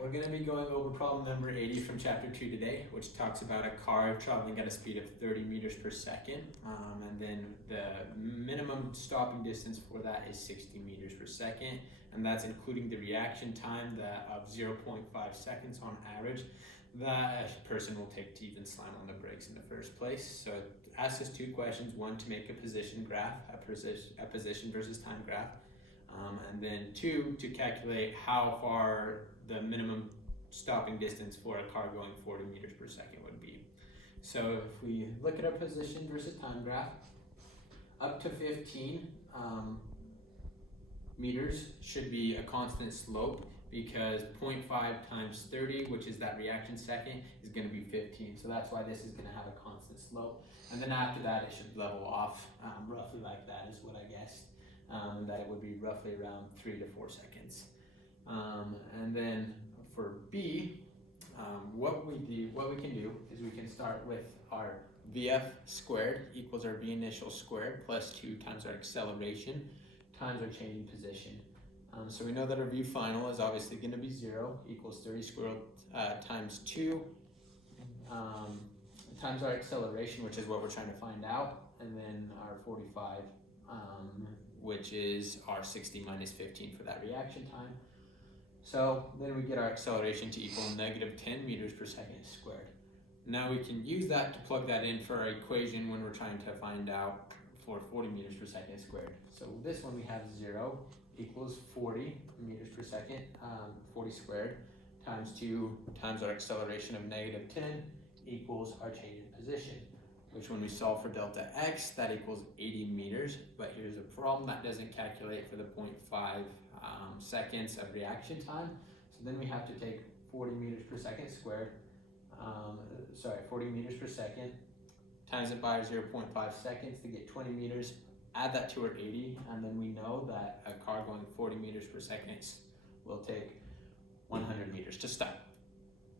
we're going to be going over problem number 80 from chapter 2 today, which talks about a car traveling at a speed of 30 meters per second, and then the minimum stopping distance for that is 60 meters per second, and that's including the reaction time of 0.5 seconds on average that a person will take to even slam on the brakes in the first place. So it asks us two questions: one, to make a position graph, a position versus time graph, and then two, to calculate how far the minimum stopping distance for a car going 40 meters per second would be. So if we look at our position versus time graph, up to 15 meters should be a constant slope, because 0.5 times 30, which is that reaction second, is going to be 15. So that's why this is going to have a constant slope. And then after that, it should level off roughly like that is what I guessed. That it would be roughly around 3 to 4 seconds. And then for B, what we can do is we can start with our VF squared equals our V initial squared plus 2 times our acceleration times our change in position. So we know that our V final is obviously going to be 0 equals 30 squared times 2 times our acceleration, which is what we're trying to find out, and then our 45, which is our 60 minus 15 for that reaction time. So then we get our acceleration to equal negative 10 meters per second squared. Now we can use that to plug that in for our equation when we're trying to find out for 40 meters per second squared. So this one we have 0 equals 40 meters per second, 40 squared, times 2 times our acceleration of negative 10 equals our change in position, which when we solve for delta x, that equals 80 meters. But here's a problem: that doesn't calculate for the 0.5 seconds of reaction time. So then we have to take 40 meters per second squared, 40 meters per second, times it by 0.5 seconds to get 20 meters, add that to our 80, and then we know that a car going 40 meters per second will take 100 meters to stop.